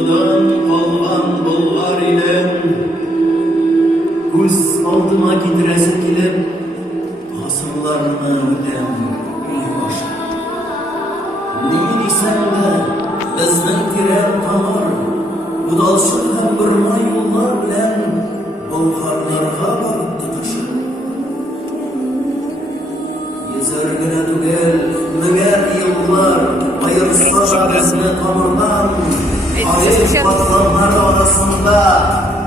Uykudan kalgan bulgar ile göz aldıma gidiresin gelip hasımlarını ödem uyumaşa. Neyin isen de bizden girer tamar, budalşıl hem bırma yollar bilen bulgarlarga barıp tutuşur. Yüzergine tügel, müger yıllar, ayırsa bizni tamırdan, ayıp patlanlar arasında,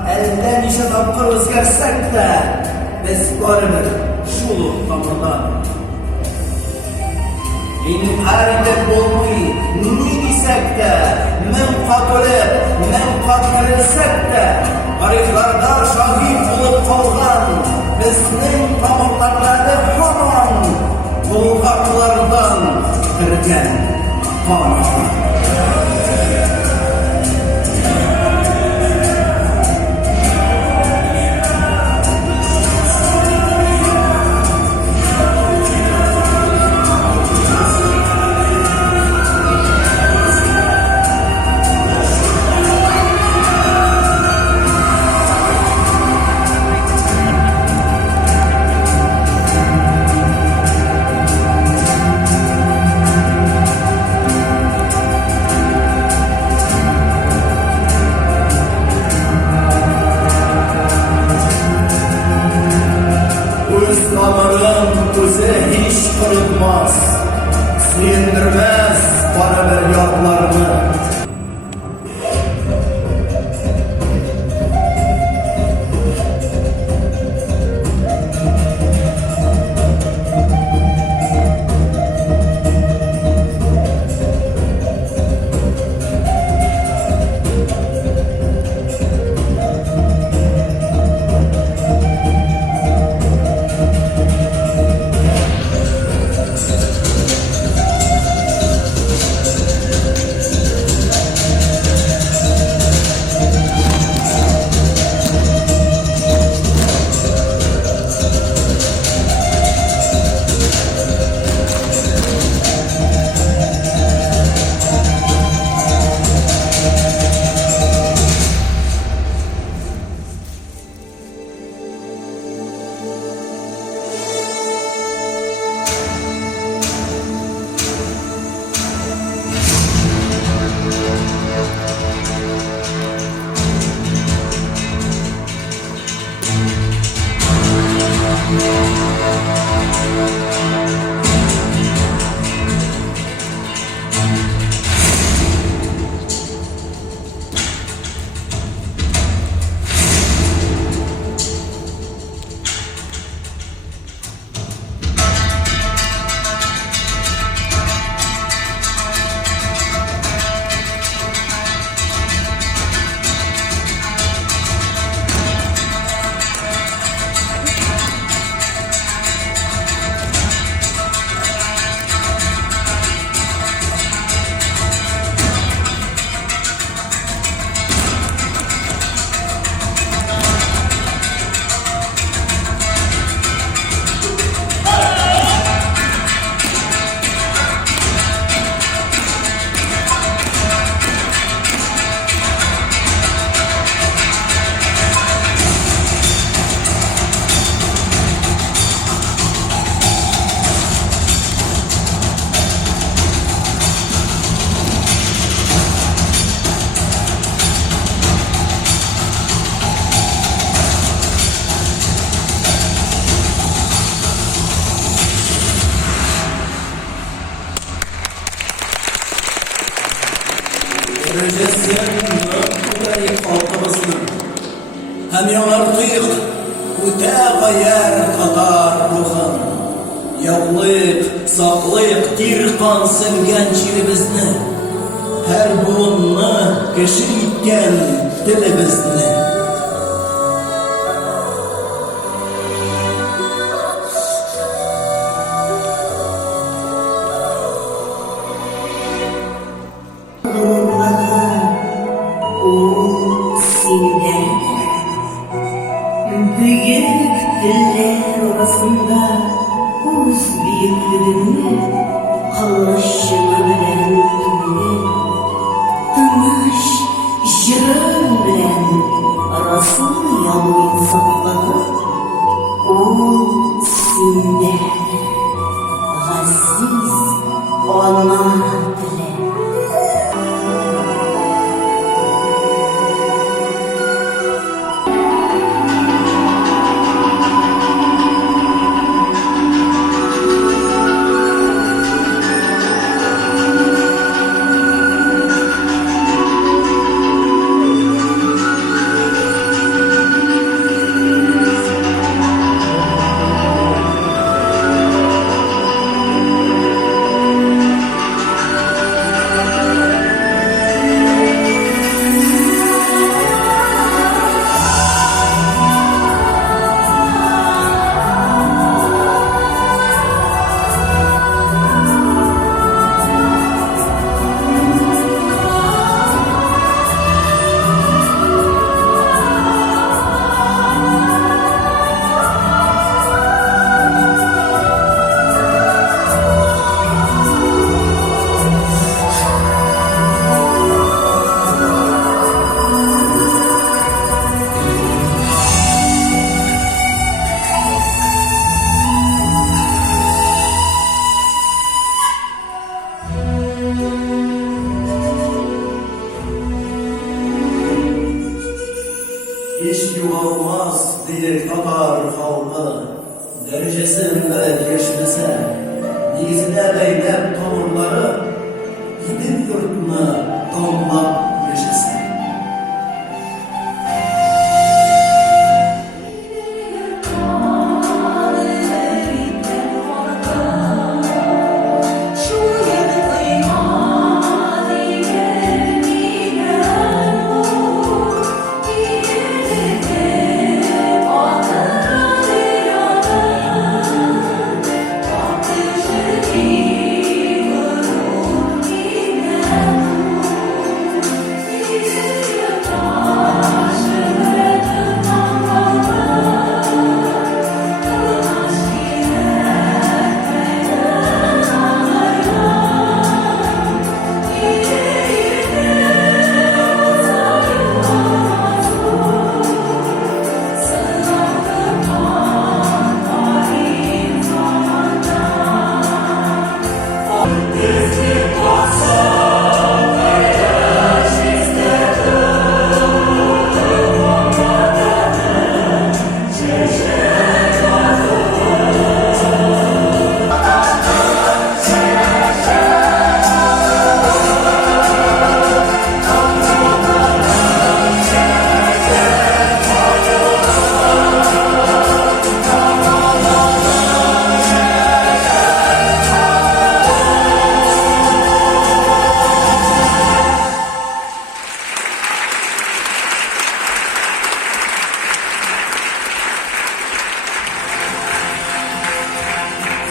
elden işe tapkır özgersek de, biz görünür şulu tamırdan. İnkar edip olmayı, ne desek de, men katılıp, men katkırılsek de, tarihlarda şahit olup kalgan, bizning tamırlarları haman, bulgarlardan kirgen kanlar. Damarın göze hiç kırılmaz, sindirmez bana ver yadlarını. Hem yanardık öte gayar kadar ruhun. Yavlık, sağlık, tir kan sevgen çilimizni, her buğunni kişi itken dilimizni. Büyük diller arasında uz büyüklüğünü anlaşıma bilen tümde tanış Ana dile. Hiç yuvalmaz diye Tatar halkı, derecesinde geçmese, dizine beylep tavırları, gidip yurtuna damlap yaşasın.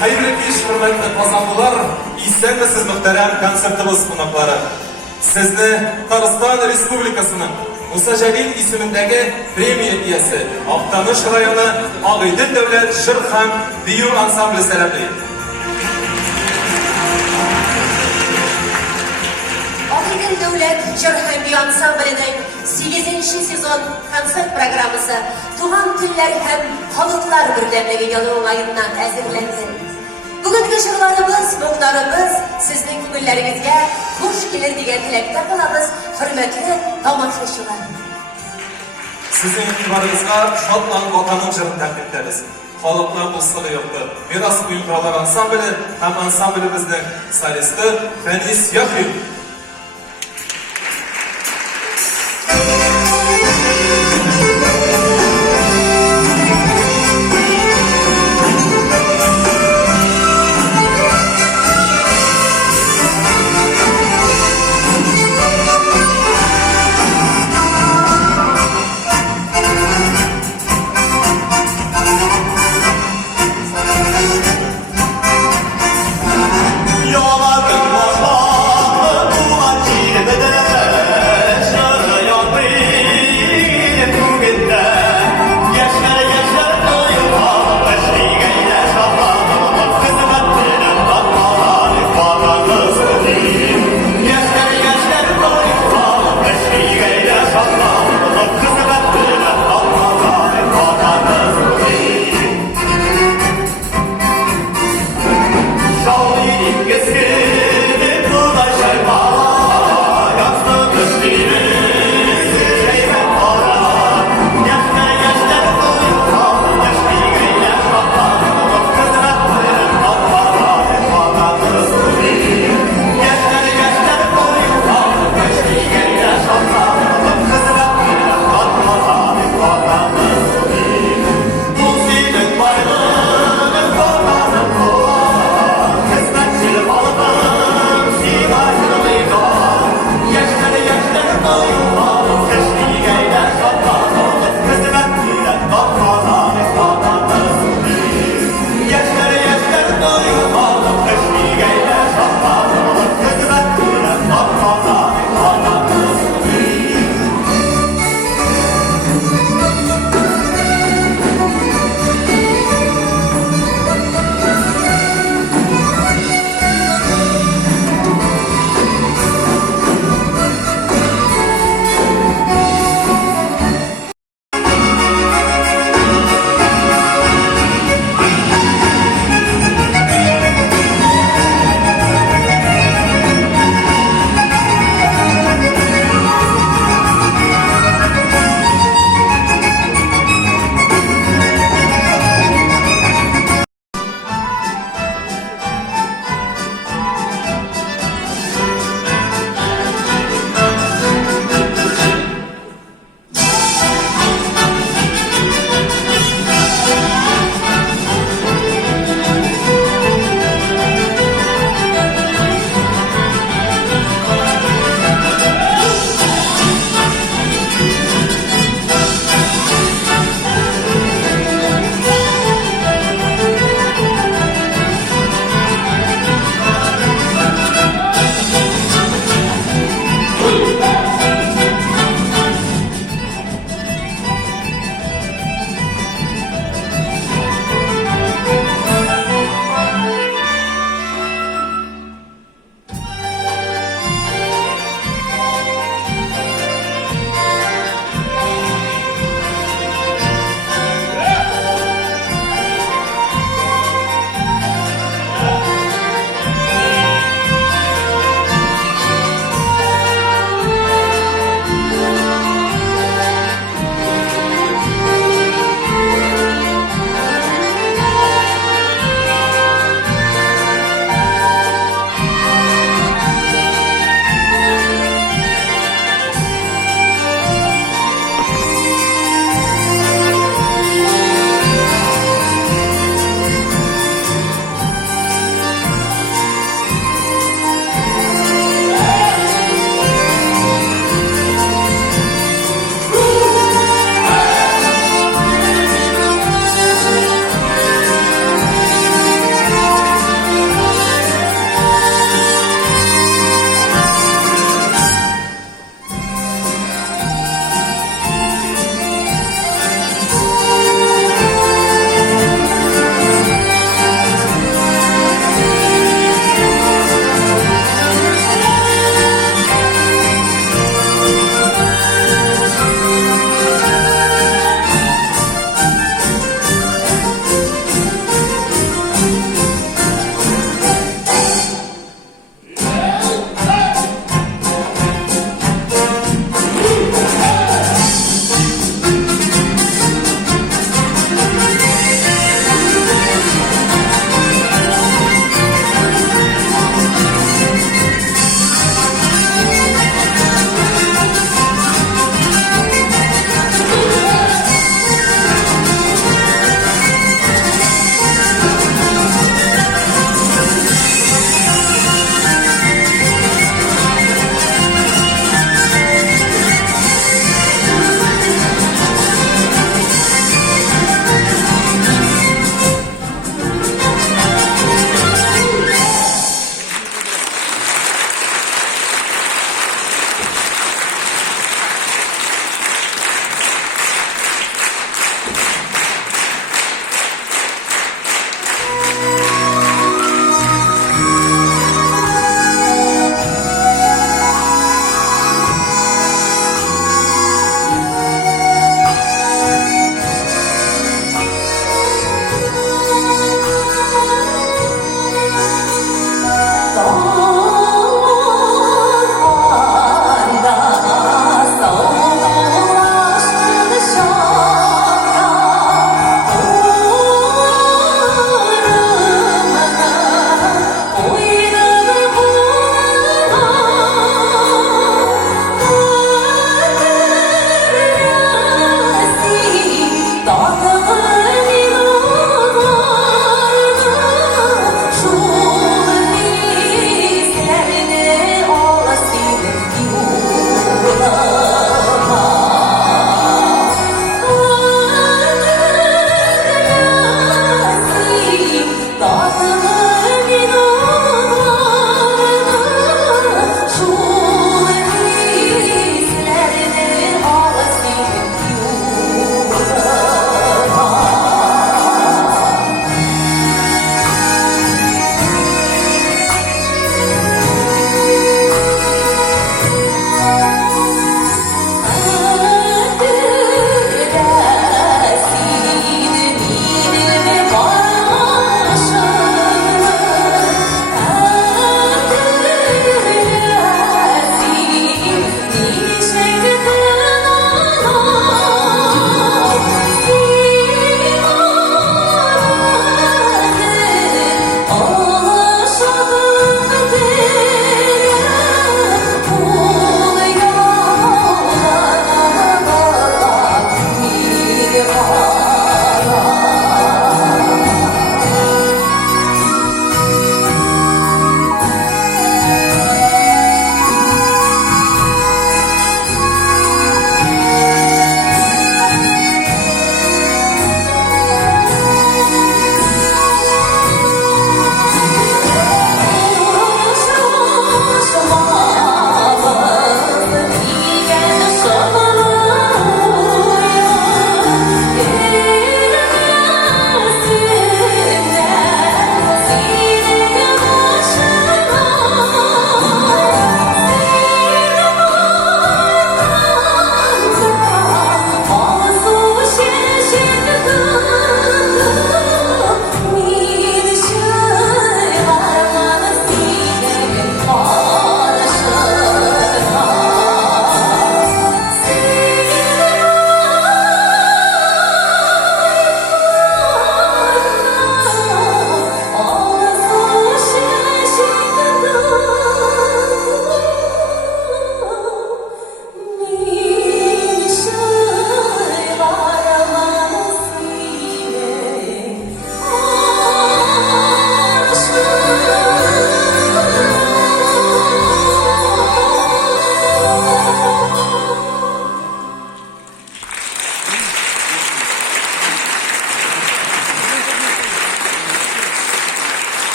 Hayırlı iş, hürmetli kazandılar. İstenmesiz muhterem konsertimiz konukları. Sizni Kırgızistan Respublikası'nın Musa Celil ismindeki premiye üyesi, Aktanış rayonu Agıydel dәүләт Şırhan Diyu ансамбле selamlayın. Агыйдел дәүләт Şırhan Diyu ансамбленың 8. sezon konsert programması Tuğan Tiller hem Halklar Birdemligi yanı ayından әзерләнде. Bugünkü şırlarımız, muğdarımız sizin күңелләрегезгә hoş gelir degan tilakta kılabız, hürmetli tamaşaçılar. Sizin itibarınızga şatlan vatanın jırın təqdim ederiz. Halklar dostluğu yoktu. Miras Uyumkralar Ansamblü hem ansamblimizin solisti Fenis Yakın. Yola dönme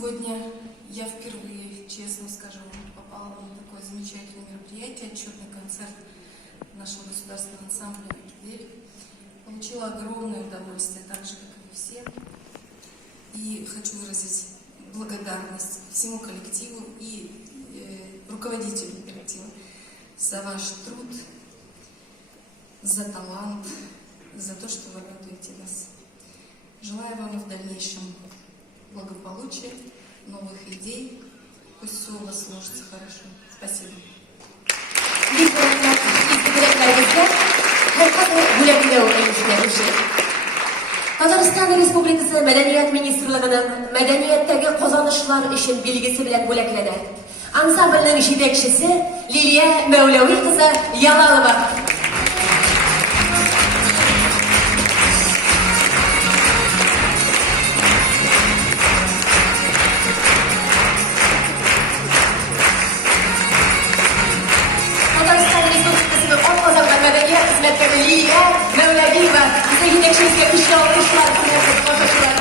Сегодня я впервые, честно скажу, попала на такое замечательное мероприятие, отчетный концерт нашего государственного ансамбля «Агыйдел». Получила огромное удовольствие, так же, как и вы все. И хочу выразить благодарность всему коллективу и руководителю коллектива за ваш труд, за талант, за то, что вы радуете нас. Желаю вам в дальнейшем благополучия, новых идей. Пусть все у вас сложится хорошо. Спасибо. Татарстан Республикасы Мәдәният министрлыгының мәдәнияттәге казанышлар өчен билгесе белән бүләкләнә. Ансамбльнең җитәкчесе Лилия Мәүләви кызы Ялалова. Лилия Мәүләвиева біздің жетекшімізге күшті алғышлар қосушылар.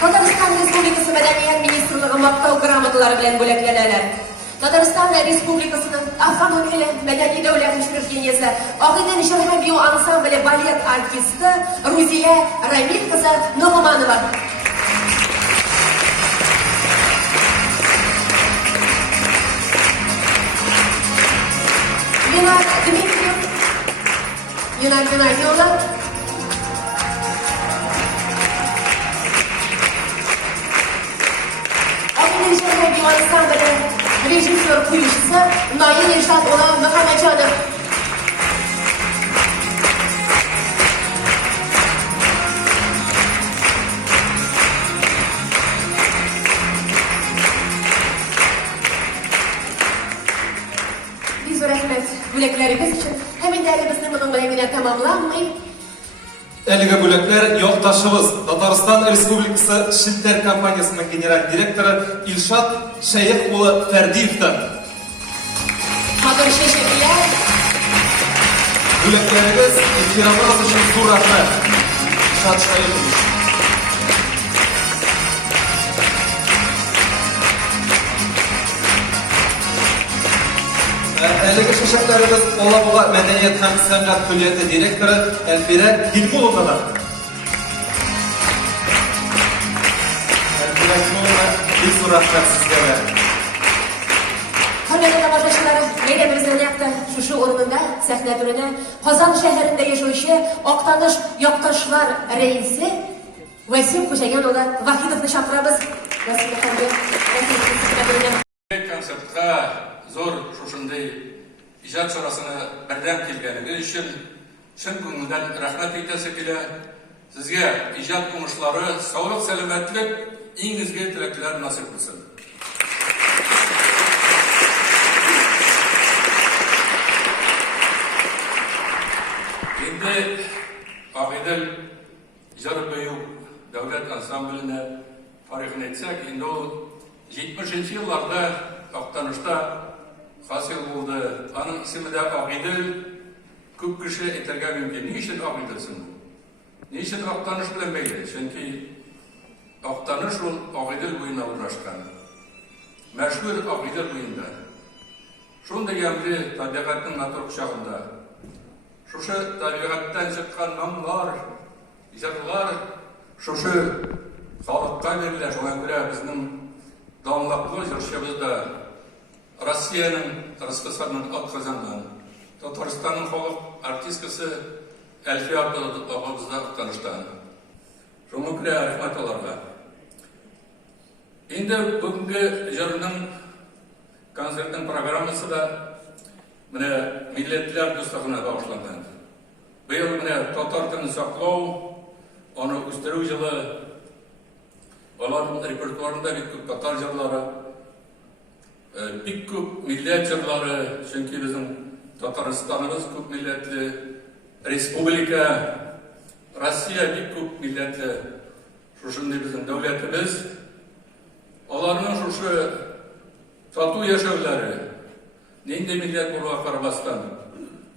Татарстан Республикасы Мәдәният министрлыгы мактау грамоталары белән бүләкләнәләр. Татарстан Республикасының автономияле мәдәни дәүләт учреждениесе Агыйдел җырһәм бию ансамбле балет артисты Рузилә Рамил кызы Нугманова. Юнак Геннадьевна. Агыйдел җырһәм бию ансамбле режиссер куючысы Наил Илшат улы Мөхәммәтҗанов. Biz рәхмәт бүләкләрегез өчен. Һәм инде әле безнең моның белән генә тәмамланмый. Әлеге бүләкләр якташыбыз Татарстан Республикасы Шелтәр компаниясының генераль директоры Илшат Шәйх улы Фәрдиевтән. Матур чәчәкләр. Бүләкләрегез ихтирамыгыз өчен зур рәхмәт. Илшат Шәйх улы. Әлеге шәшәкләребез Алабуга мәдәният һәм сәнгать күлияте директоры Әлфирә Гилмуловна. Әлфирә Гилмуловна, бик зур рәхмәт сезгә. Хөрмәтле тамашачылар, мәйданыбызның нәкъ шушы урынында сәхнә түренә Казан шәһәрендә яшәүче Актаныш якташлар рәисе Васил Кушаган улы Вахидовны чакырабыз. Васил әфәнде, концертка зор шушындай ижад чарасына бердәм килгәнегез өчен чын күңелдән рәхмәт әйтәсе килә. Сезгә ижад уңышлары, саулык, сәламәтлек, иң изге теләкләр насыйп булсын. Инде Агыйдел җыр бию дәүләт ансамбленә тарихын әйтсәк, инде ул 70-нче елларда Актанышта хасил булды. Аның исеме дә Агыйдел. Күп кеше әйтергә мөмкин. Ни өчен Агыйдел соң? Ни өчен Актаныш белән бәйле? Чөнки Актаныш ул Агыйдел буена урнашкан. Мәшһүр Агыйдел буенда. Шундый ямьле табигатьнең матур кочагында. Шушы табигатьтән чыккан моңлар, җырлар шушы халыкка бирелә. Шуңа күрә безнең данлыклы җырчыбыз да Россиянең Росписанның атказаннан, Татарстанның халык артисткасы Әлфия апабыз да Актаныштан. Шуңа күрә рәхмәт аларга. Инде бүгенге җырның концертның программасы да менә милләтләр дуслыгына багышланган. Быел менә татар телен саклау, аны үстерү җылы, аларның репертуарында бик күп татар җырлары, бик күп милләт җырлары, чөнки безнең Татарстаныбыз күп милләтле республика, Россия бик күп милләтле, шушындай безнең дәүләтебез. Аларның шушы тату яшәүләре, нинди милләт булуга карамастан,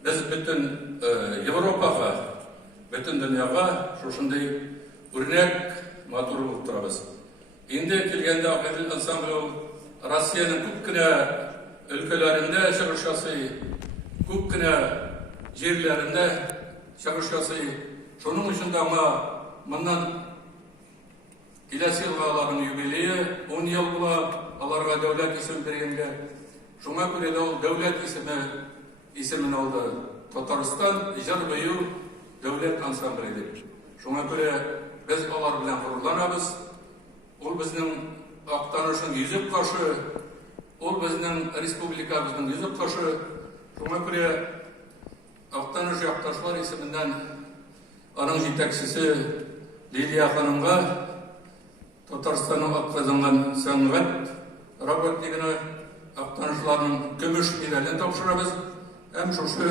без бөтен Европага, bütün dünyага şuşunday örnek матур булып турабыз. Инде килгәндә Агыйдел ансамбле Россиянең күп кенә өлкәләрендә чыгыш ясый, күп кенә җирләрендә чыгыш ясый. Шуның өчен дә моннан киләсе елга аларның юбилее 10 ел була, аларга дәүләт исем биргәнгә. Шуңа күрә дә ул дәүләт исемен алды. Татарстан җыр бию дәүләт ансамбле дип. Шуңа күрә biz алар белән горурланабыз. Ул безнең актанышның йөзек кашы, ул безнең республикабызның йөзек кашы. Шуңа күрә актаныш якташлар исеменнән аның җитәкчесе Лилия ханымга Татарстанның атказанган сәнгать работнигына актанышларның көмеш медален тапшырабыз. Һәм шушы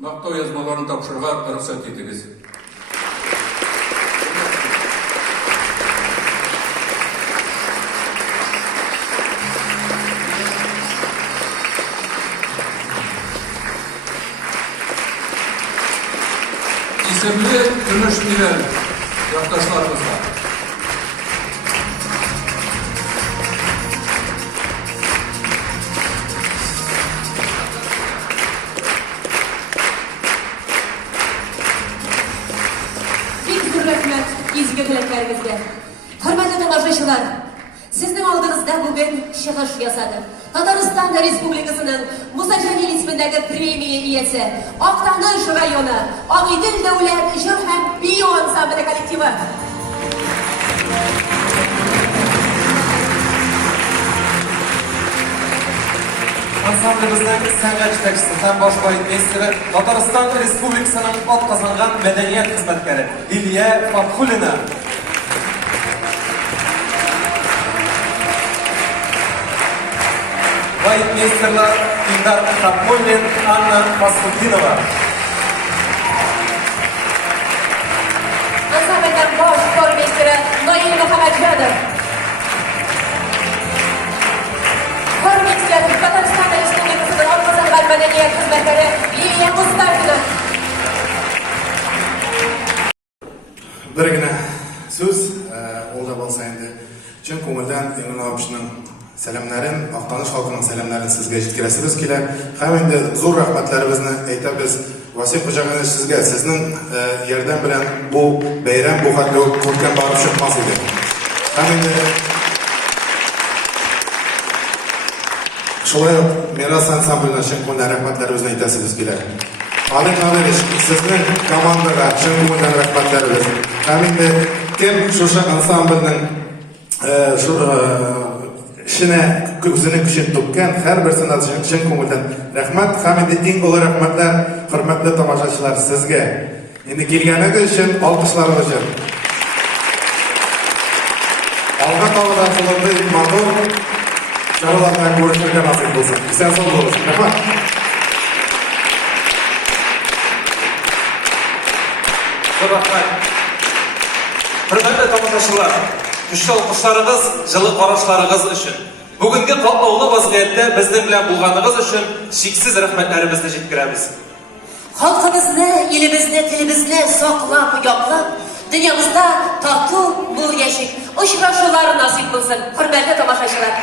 мактау язмаларын тапшырырга рөхсәт итегез. İsimli gümüş medal yurttaşlarımızla. Big hürmetler, izgi dileklerimizde. Hürmetli tomoshabinlar, sizning oldingizda bugun shigish yasadim. Tatariston Respublikasining Musa Jamil ismidagi premiya egasi, Oqtanish rayoni Agıйдел dәүләт җыр һәm бию ансамбле коллективы. Ансамблебезнең сәнгать җитәкчесе һәм баш баянчысы Татарстан Республикасының атказанган мәдәният хезмәткәре Лилия Фатхуллина. Баянчылар Илдар Хатмуллин, Анна Фасхутдинова. Ансамбльнең баш хормейстері Наил Мөхәммәтҗанов. Хормейстер Татарстан Республикасының атказанган мәдәният хезмәткәре Лилия Мустафина. Bir gene söz olda bolsa endi chin ko'ngildan Emin abishning salamlarin, Oqtanish xalqining salamlarini sizga yetkazamiz kela. Ham endi zo'r rahmatlarimizni aytamiz. Vasif hujag'ini sizga, sizning yordam bilan bu bayram bu qadar ko'rkam borib chiqmas edi. Ham endi shulay Meros ansamblining chin ko'ngildan rahmatlarimizni aytasiz kela. Alik Navelish, sizning komandaga chin ko'ngildan rahmatlarimiz. Ham endi kim shusha ansamblining ishini o'zini kuchini to'kkan har birisini chin ko'ngildan rahmat. Ham endi eng ulug' rahmatlar hurmatli tomoshabinlar sizga. Endi kelganingiz uchun olqishlaringiz uchun. Alga tog'ida qilindi ma'qul chorvalarni ko'rishga nasib bo'lsin. Sen sog' bo'lsin. Rahmat. Rahmat. Hürmetli tomoshabinlar, güçlü alkışlarınız, жылы карашларыгыз үшін. Бүгінгі катлаулы вазгыятьтә безнең белән булганыгыз үшін шексіз рәхмәтләребезне җиткерәбез. Халкыбызны, илебезне, телебезне саклап, яклап, дөньябызда тату бул яшик, очрашулар насыйп булсын. Хөрмәтле тамашачылар.